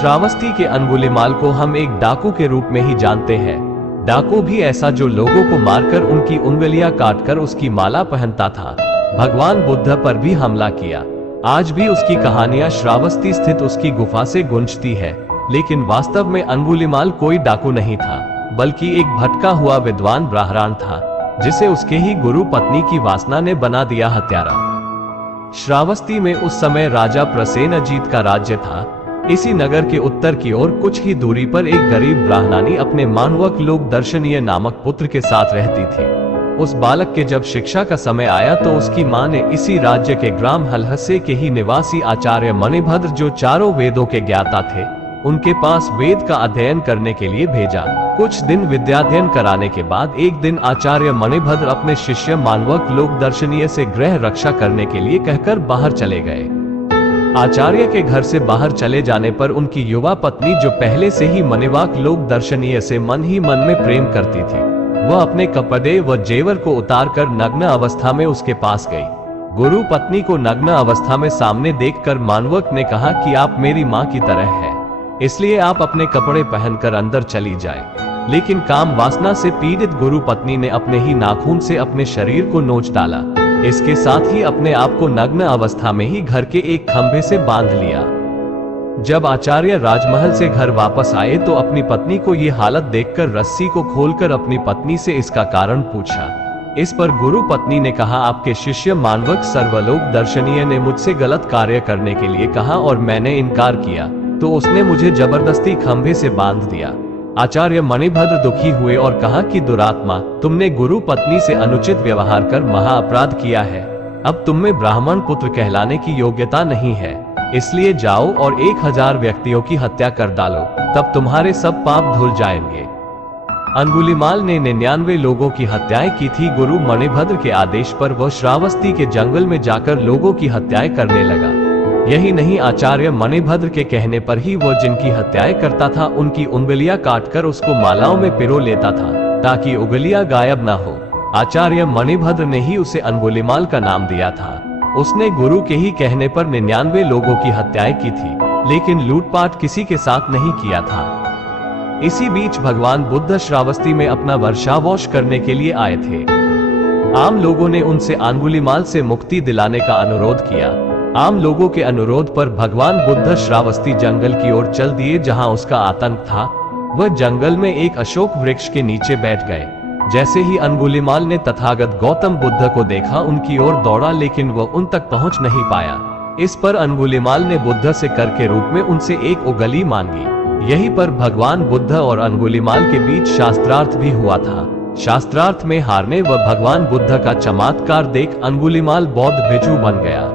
श्रावस्ती के अंगुलिमाल को हम एक डाकू के रूप में ही जानते हैं। डाकू भी ऐसा जो लोगों को मारकर उनकी उंगलियां काटकर उसकी माला पहनता था। भगवान बुद्ध पर भी हमला किया। आज भी उसकी कहानियां श्रावस्ती स्थित उसकी गुफा से गूंजती है। लेकिन वास्तव में अंगुलिमाल कोई डाकू नहीं था, बल्कि एक भटका हुआ विद्वान ब्राह्मण था, जिसे उसके ही गुरु पत्नी की वासना ने बना दिया हत्यारा। श्रावस्ती में उस समय राजा प्रसेनजीत का राज्य था। इसी नगर के उत्तर की ओर कुछ ही दूरी पर एक गरीब ब्राह्मणानी अपने मानवक लोक दर्शनीय नामक पुत्र के साथ रहती थी। उस बालक के जब शिक्षा का समय आया तो उसकी मां ने इसी राज्य के ग्राम हलहसे के ही निवासी आचार्य मणिभद्र, जो चारों वेदों के ज्ञाता थे, उनके पास वेद का अध्ययन करने के लिए भेजा। कुछ दिन विद्याध्ययन कराने के बाद एक दिन आचार्य मणिभद्र अपने शिष्य मानवक लोक दर्शनीय से गृह रक्षा करने के लिए कहकर बाहर चले गए। आचार्य के घर से बाहर चले जाने पर उनकी युवा पत्नी, जो पहले से ही मणिवाक लोक दर्शनीय से मन ही मन में प्रेम करती थी, वह अपने कपड़े व जेवर को उतारकर नग्न अवस्था में उसके पास गई। गुरु पत्नी को नग्न अवस्था में सामने देखकर मानवक ने कहा कि आप मेरी मां की तरह है, इसलिए आप अपने कपड़े पहनकर अंदर चली जाए। लेकिन काम वासना से पीड़ित गुरु पत्नी ने अपने ही नाखून से अपने शरीर को नोच डाला। इसके साथ ही अपने आप को नग्न अवस्था में ही घर के एक खंभे से बांध लिया। जब आचार्य राजमहल से घर वापस आए तो अपनी पत्नी को ये हालत देखकर रस्सी को खोलकर अपनी पत्नी से इसका कारण पूछा। इस पर गुरु पत्नी ने कहा, आपके शिष्य मानवक सर्वलोक दर्शनीय ने मुझसे गलत कार्य करने के लिए कहा और मैंने इनकार किया, तो उसने मुझे जबरदस्ती खंभे से बांध दिया। आचार्य मणिभद्र दुखी हुए और कहा कि दुरात्मा, तुमने गुरु पत्नी से अनुचित व्यवहार कर महा अपराध किया है। अब तुम में ब्राह्मण पुत्र कहलाने की योग्यता नहीं है, इसलिए जाओ और 1000 व्यक्तियों की हत्या कर डालो, तब तुम्हारे सब पाप धुल जाएंगे। अंगुलिमाल ने 99 लोगों की हत्याएं की थी। गुरु मणिभद्र के आदेश पर वह श्रावस्ती के जंगल में जाकर लोगों की हत्याएं करने लगा। यही नहीं, आचार्य मणिभद्र के कहने पर ही वह जिनकी हत्याएं करता था उनकी उंगलियां काटकर उसको मालाओं में पिरो लेता था, ताकि उंगलियां गायब ना हो। आचार्य मणिभद्र ने ही उसे अंगुलिमाल का नाम दिया था। उसने गुरु के ही कहने पर 99 लोगों की हत्याएं की थी, लेकिन लूटपाट किसी के साथ नहीं किया था। इसी बीच भगवान बुद्ध श्रावस्ती में अपना वर्षावोश करने के लिए आए थे। आम लोगों ने उनसे अंगुलिमाल से मुक्ति दिलाने का अनुरोध किया। आम लोगों के अनुरोध पर भगवान बुद्ध श्रावस्ती जंगल की ओर चल दिए, जहां उसका आतंक था। वह जंगल में एक अशोक वृक्ष के नीचे बैठ गए। जैसे ही अंगुलिमाल ने तथागत गौतम बुद्ध को देखा, उनकी ओर दौड़ा, लेकिन वह उन तक पहुंच नहीं पाया। इस पर अंगुलिमाल ने बुद्ध से कर के रूप में उनसे एक उंगली मांगी। यहीं पर भगवान बुद्ध और अंगुलिमाल के बीच शास्त्रार्थ भी हुआ था। शास्त्रार्थ में हारने व भगवान बुद्ध का चमत्कार देख अंगुलिमाल बौद्ध भिक्षु बन गया।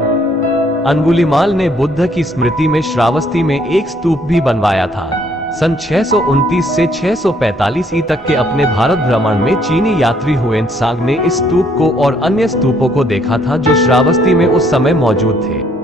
अंगुलिमाल ने बुद्ध की स्मृति में श्रावस्ती में एक स्तूप भी बनवाया था। सन 629 से 645 ई तक के अपने भारत भ्रमण में चीनी यात्री हुएन सांग ने इस स्तूप को और अन्य स्तूपों को देखा था, जो श्रावस्ती में उस समय मौजूद थे।